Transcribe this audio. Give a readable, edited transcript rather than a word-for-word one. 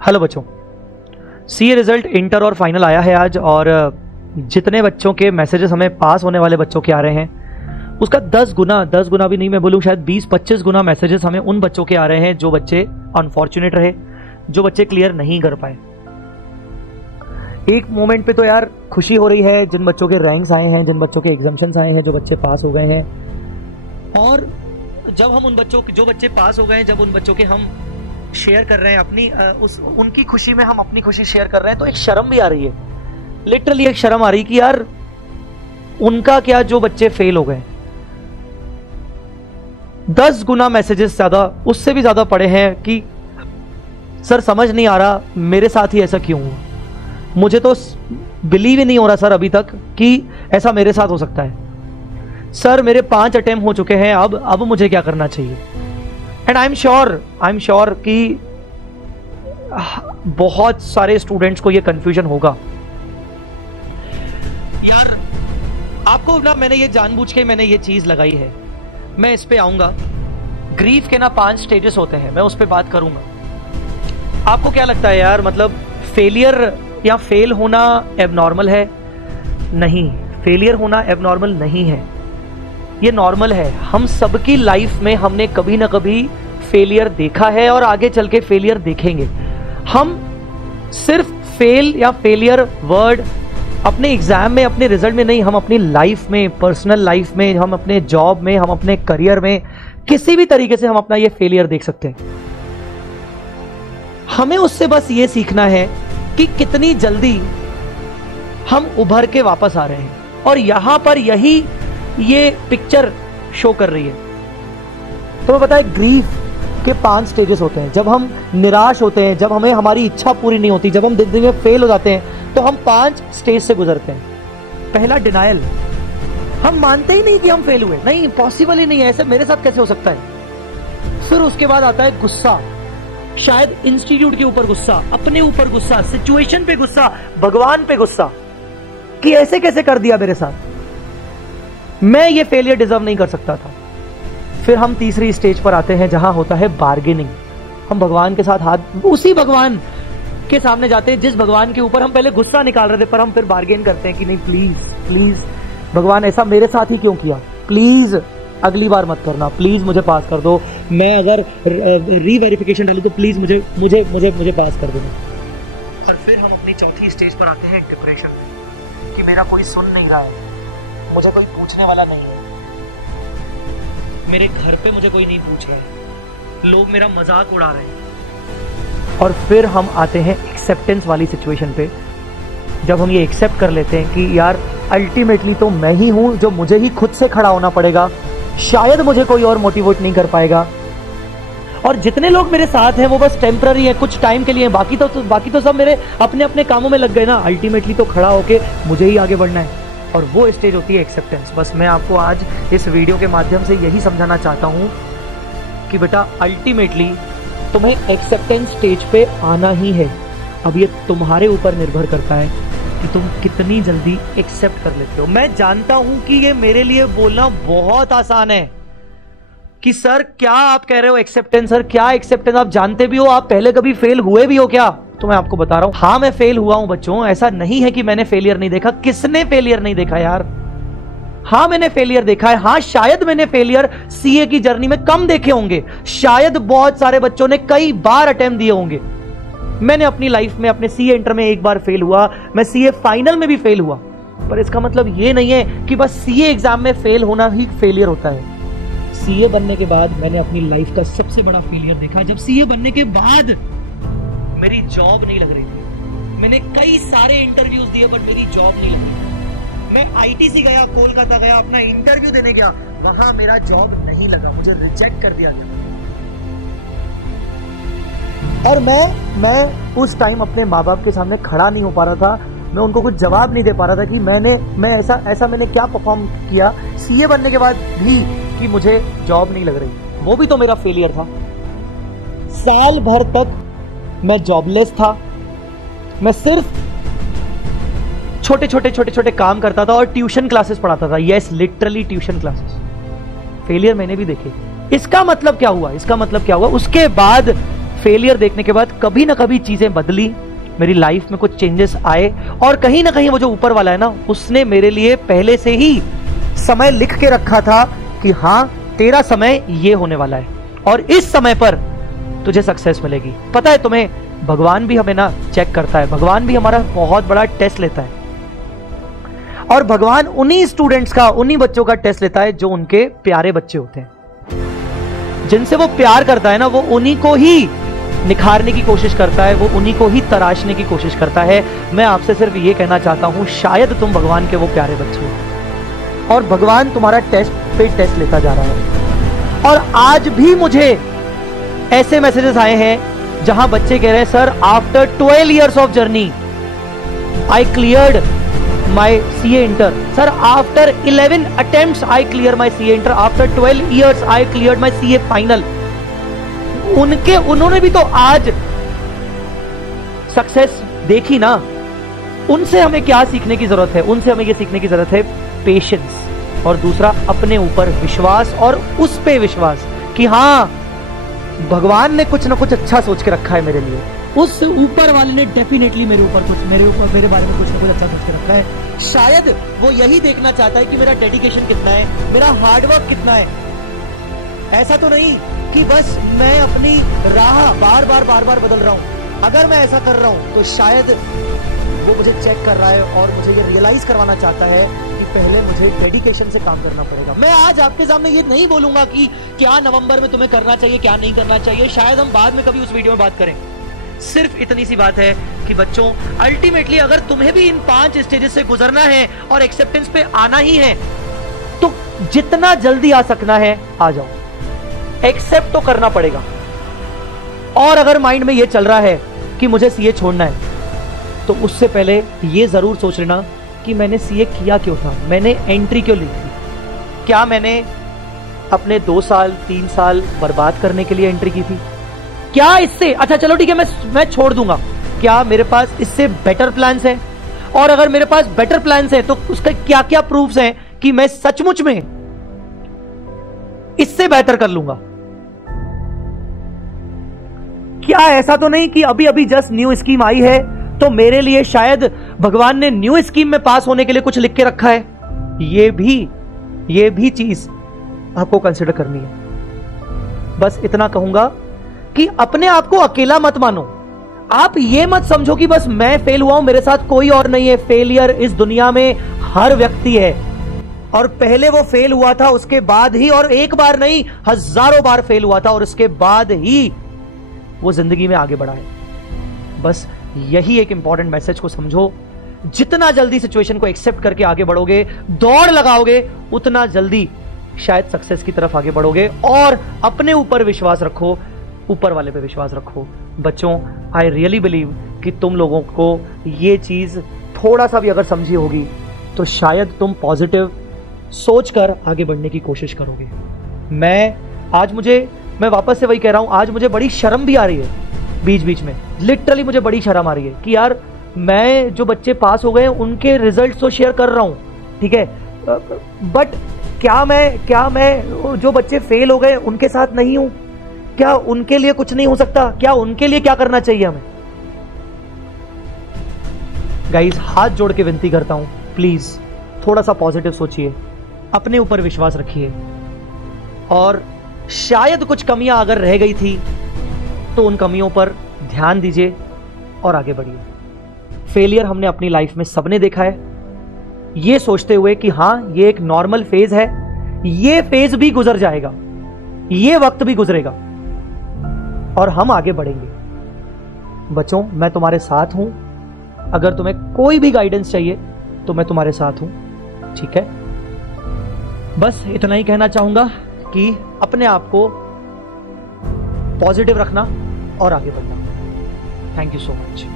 Hello बच्चों, CA result inter और final आया है आज, और जितने बच्चों के मैसेजेस हमें पास होने वाले बच्चों के आ रहे हैं उसका 10 गुना भी नहीं, मैं बोलूँ शायद 20-25 गुना मैसेजेस हमें उन बच्चों के आ रहे हैं जो बच्चे अनफॉर्चुनेट रहे, जो बच्चे क्लियर नहीं कर पाए। एक मोमेंट पे तो यार खुशी हो रही है जिन बच्चों के रैंक्स आए हैं, जिन बच्चों के एग्जाम्शंस आए हैं, जो बच्चे पास हो गए हैं। और जब हम उन बच्चों जो बच्चे पास हो गए हैं, जब उन बच्चों के हम शेयर कर रहे हैं अपनी उनकी खुशी में हम अपनी खुशी शेयर कर रहे हैं, तो एक शर्म भी आ रही है, लिटरली एक शर्म आ रही कि यार उनका क्या जो बच्चे फेल हो गए। 10 गुना मैसेजेस ज्यादा, उससे भी ज्यादा पड़े हैं कि सर समझ नहीं आ रहा मेरे साथ ही ऐसा क्यों हुआ। मुझे तो बिलीव ही नहीं हो रहा सर अभी तक कि ऐसा मेरे साथ हो सकता है। सर मेरे 5 अटेम्प्ट हो चुके हैं, अब मुझे क्या करना चाहिए। एंड आई एम श्योर कि बहुत सारे स्टूडेंट्स को ये कंफ्यूजन होगा। यार आपको ना, मैंने ये जानबूझ के मैंने ये चीज लगाई है, मैं इस पे आऊंगा। ग्रीफ के ना 5 स्टेजेस होते हैं, मैं उस पे बात करूंगा। आपको क्या लगता है यार, मतलब फेलियर या फेल होना एबनॉर्मल है? नहीं, फेलियर होना एबनॉर्मल नहीं है, ये नॉर्मल है। हम सबकी लाइफ में हमने कभी ना कभी फेलियर देखा है और आगे चल के फेलियर देखेंगे। हम सिर्फ फेल या फेलियर वर्ड अपने एग्जाम में, अपने रिजल्ट में नहीं, हम अपनी लाइफ में, पर्सनल लाइफ में, हम अपने जॉब में, हम अपने करियर में, किसी भी तरीके से हम अपना ये फेलियर देख सकते हैं। हमें उससे बस ये सीखना है कि कितनी जल्दी हम उभर के वापस आ रहे हैं। और यहां पर यही ये पिक्चर शो कर रही है। तो मैं बताया, ग्रीफ के 5 स्टेजेस होते हैं। जब हम निराश होते हैं, जब हमें हमारी इच्छा पूरी नहीं होती, जब हम जिंदगी में फेल हो जाते हैं, तो हम 5 स्टेज से गुजरते हैं। पहला डिनायल, हम मानते ही नहीं कि हम फेल हुए, नहीं पॉसिबल ही नहीं है, ऐसे मेरे साथ कैसे हो सकता है। फिर उसके बाद आता है गुस्सा, शायद इंस्टीट्यूट के ऊपर गुस्सा, अपने ऊपर गुस्सा, सिचुएशन पे गुस्सा, भगवान पे गुस्सा कि ऐसे कैसे कर दिया मेरे साथ, मैं ये फेलियर डिजर्व नहीं कर सकता था। फिर हम तीसरी स्टेज पर आते हैं जहां होता है बार्गेनिंग। हम भगवान के साथ हाथ, उसी भगवान के सामने जाते हैं जिस भगवान के ऊपर हम पहले गुस्सा निकाल रहे थे, पर हम फिर बार्गेन करते हैं कि नहीं प्लीज भगवान ऐसा मेरे साथ ही क्यों किया, प्लीज अगली बार मत करना, प्लीज मुझे पास कर दो, मैं अगर रीवेरिफिकेशन डालूं तो प्लीज मुझे मुझे मुझे मुझे पास कर देना। और फिर हम अपनी चौथी स्टेज पर आते हैं डिप्रेशन, कि मेरा कोई सुन नहीं रहा है, मुझे कोई पूछने वाला नहीं है, मेरे घर पे मुझे कोई नहीं पूछ रहा है, लोग मेरा मजाक उड़ा रहे हैं। और फिर हम आते हैं एक्सेप्टेंस वाली सिचुएशन पे, जब हम ये एक्सेप्ट कर लेते हैं कि यार अल्टीमेटली तो मैं ही हूं जो मुझे ही खुद से खड़ा होना पड़ेगा, शायद मुझे कोई और मोटिवेट नहीं कर पाएगा, और जितने लोग मेरे साथ हैं वो बस टेम्पररी है, कुछ टाइम के लिए, बाकी तो सब मेरे अपने अपने कामों में लग गए ना, अल्टीमेटली तो खड़ा होके मुझे ही आगे बढ़ना है। और वो स्टेज होती है एक्सेप्टेंस। बस मैं आपको आज इस वीडियो के माध्यम से यही समझाना चाहता हूँ कि बेटा अल्टीमेटली तुम्हें एक्सेप्टेंस स्टेज पे आना ही है। अब ये तुम्हारे ऊपर निर्भर करता है कि तुम कितनी जल्दी एक्सेप्ट कर लेते हो। मैं जानता हूं कि ये मेरे लिए बोलना बहुत आसान है कि सर क्या आप कह रहे हो एक्सेप्टेंस, सर क्या एक्सेप्टेंस, आप जानते भी हो, आप पहले कभी फेल हुए भी हो क्या? तो मैं आपको बता रहा हूं, हाँ मैं फेल हुआ हूं बच्चों, ऐसा नहीं है कि मैंने फेलियर नहीं देखा। किसने फेलियर नहीं देखा यार? हाँ मैंने फेलियर देखा है। हाँ शायद मैंने फेलियर सीए की जर्नी में कम देखे होंगे, शायद बहुत सारे बच्चों ने कई बार अटेम्प्ट दिए होंगे। मैंने अपनी लाइफ में, अपने सीए इंटर में एक बार फेल हुआ, मैं सीए फाइनल में भी फेल हुआ, पर इसका मतलब ये नहीं है कि बस सीए एग्जाम में फेल होना ही फेलियर होता है। सीए बनने के बाद मैंने अपनी लाइफ का सबसे बड़ा फेलियर देखा, जब सीए बनने के बाद मेरी जॉब नहीं लग रही थी। मैंने कई सारे इंटरव्यूज दिए बट मेरी जॉब नहीं लगी। मैं आईटीसी गया, कोलकाता गया, अपना इंटरव्यू देने गया, वहां मेरा जॉब नहीं लगा, मुझे रिजेक्ट कर दिया गया। और मैं उस टाइम अपने माँ बाप के सामने खड़ा नहीं हो पा रहा था, मैं उनको कुछ जवाब नहीं दे पा रहा था कि मैं ऐसा मैंने क्या परफॉर्म किया सीए बनने के बाद भी कि मुझे जॉब नहीं लग रही। वो भी तो मेरा फेलियर था। साल भर तक मैं जॉबलेस था, मैं सिर्फ छोटे छोटे काम करता था और ट्यूशन क्लासेस पढ़ाता था। Yes, literally tuition classes. Failure मैंने भी देखे। इसका मतलब क्या हुआ? उसके बाद फेलियर देखने के बाद कभी ना कभी चीजें बदली, मेरी लाइफ में कुछ चेंजेस आए, और कहीं ना कहीं वो जो ऊपर वाला है ना, उसने मेरे लिए पहले से ही समय लिख के रखा था कि हाँ तेरा समय ये होने वाला है और इस समय पर तुझे सक्सेस मिलेगी। पता है तुम्हें, भगवान भी हमें ना चेक करता है, भगवान भी हमारा बहुत बड़ा टेस्ट लेता है, और भगवान उन्हीं स्टूडेंट्स का, उन्हीं बच्चों का टेस्ट लेता है जो उनके प्यारे बच्चे होते हैं। जिनसे वो प्यार करता है ना, वो उन्हीं को ही निखारने की कोशिश करता है, वो उन्हीं को ही तराशने की कोशिश करता है। मैं आपसे सिर्फ ये कहना चाहता हूं, शायद तुम भगवान के वो प्यारे बच्चे हो और भगवान तुम्हारा टेस्ट पे टेस्ट लेता जा रहा है। और आज भी मुझे ऐसे मैसेजेस आए हैं जहां बच्चे कह रहे हैं, sir after 12 years of journey I cleared my CA inter. Sir after 11 attempts I clear my CA inter. After 12 years I cleared my CA final. उन्होंने भी तो आज सक्सेस देखी ना। उनसे हमें क्या सीखने की जरूरत है? उनसे हमें यह सीखने की जरूरत है पेशेंस, और दूसरा अपने ऊपर विश्वास, और उस पे विश्वास कि हाँ भगवान ने कुछ ना कुछ अच्छा सोच के रखा है मेरे लिए। उस ऊपर वाले ने डेफिनेटली मेरे बारे में कुछ ना कुछ अच्छा सोच के रखा है। शायद वो यही देखना चाहता है कि मेरा डेडिकेशन कितना है, मेरा हार्डवर्क कितना है। ऐसा तो नहीं कि बस मैं अपनी राह बार बार बदल रहा हूं। अगर मैं ऐसा कर रहा हूं तो शायद वो मुझे चेक कर रहा है और मुझे ये रियलाइज करवाना चाहता है कि पहले मुझे डेडिकेशन से काम करना पड़ेगा। मैं आज आपके सामने ये नहीं बोलूंगा कि क्या नवंबर में तुम्हें करना चाहिए, क्या नहीं करना चाहिए। शायद हम बाद में कभी उस वीडियो में बात करें। सिर्फ इतनी सी बात है कि बच्चों, अल्टीमेटली अगर तुम्हें भी इन 5 स्टेजेस से गुजरना है और एक्सेप्टेंस पे आना ही है, तो जितना जल्दी आ सकना है आ जाओ। एक्सेप्ट तो करना पड़ेगा। और अगर माइंड में ये चल रहा है कि मुझे CA छोड़ना है, तो उससे पहले ये जरूर सोच लेना कि मैंने CA किया क्यों था, मैंने एंट्री क्यों ली थी। क्या मैंने अपने 2 साल 3 साल बर्बाद करने के लिए एंट्री की थी? क्या इससे अच्छा चलो ठीक है मैं छोड़ दूंगा, क्या मेरे पास इससे बेटर प्लान्स हैं? और अगर मेरे पास बेटर प्लान्स हैं तो उसका क्या क्या प्रूफ्स हैं कि मैं सचमुच में इससे बेहतर कर लूंगा? क्या ऐसा तो नहीं कि अभी अभी जस्ट न्यू स्कीम आई है तो मेरे लिए शायद भगवान ने न्यू स्कीम में पास होने के लिए कुछ लिख के रखा है? ये भी चीज आपको कंसिडर करनी है। बस इतना कहूंगा कि अपने आप को अकेला मत मानो। आप ये मत समझो कि बस मैं फेल हुआ हूं, मेरे साथ कोई और नहीं है। फेलियर इस दुनिया में हर व्यक्ति है, और पहले वो फेल हुआ था, उसके बाद ही, और एक बार नहीं हजारों बार फेल हुआ था, और उसके बाद ही वो जिंदगी में आगे बढ़ा है। बस यही एक इंपॉर्टेंट मैसेज को समझो। जितना जल्दी सिचुएशन को एक्सेप्ट करके आगे बढ़ोगे, दौड़ लगाओगे, उतना जल्दी शायद सक्सेस की तरफ आगे बढ़ोगे। और अपने ऊपर विश्वास रखो, ऊपर वाले पे विश्वास रखो। बच्चों, आई रियली बिलीव कि तुम लोगों को ये चीज थोड़ा सा भी अगर समझी होगी तो शायद तुम पॉजिटिव सोचकर आगे बढ़ने की कोशिश करोगे। मैं वापस से वही कह रहा हूं, आज मुझे बड़ी शर्म भी आ रही है बीच बीच में। लिटरली मुझे बड़ी शर्म आ रही है कि यार मैं जो बच्चे पास हो गए उनके रिजल्ट तो शेयर कर रहा हूं, ठीक है, बट क्या मैं जो बच्चे फेल हो गए उनके साथ नहीं हूं? क्या उनके लिए कुछ नहीं हो सकता? क्या उनके लिए क्या करना चाहिए हमें? गाइस, हाथ जोड़ के विनती करता हूं, प्लीज थोड़ा सा पॉजिटिव सोचिए, अपने ऊपर विश्वास रखिए, और शायद कुछ कमियां अगर रह गई थी तो उन कमियों पर ध्यान दीजिए और आगे बढ़िए। फेलियर हमने अपनी लाइफ में सबने देखा है, ये सोचते हुए कि हां ये एक नॉर्मल फेज है, ये फेज भी गुजर जाएगा, ये वक्त भी गुजरेगा और हम आगे बढ़ेंगे। बच्चों, मैं तुम्हारे साथ हूं। अगर तुम्हें कोई भी गाइडेंस चाहिए तो मैं तुम्हारे साथ हूं, ठीक है? बस इतना ही कहना चाहूंगा कि अपने आप को पॉजिटिव रखना और आगे बढ़ना। Thank you so much.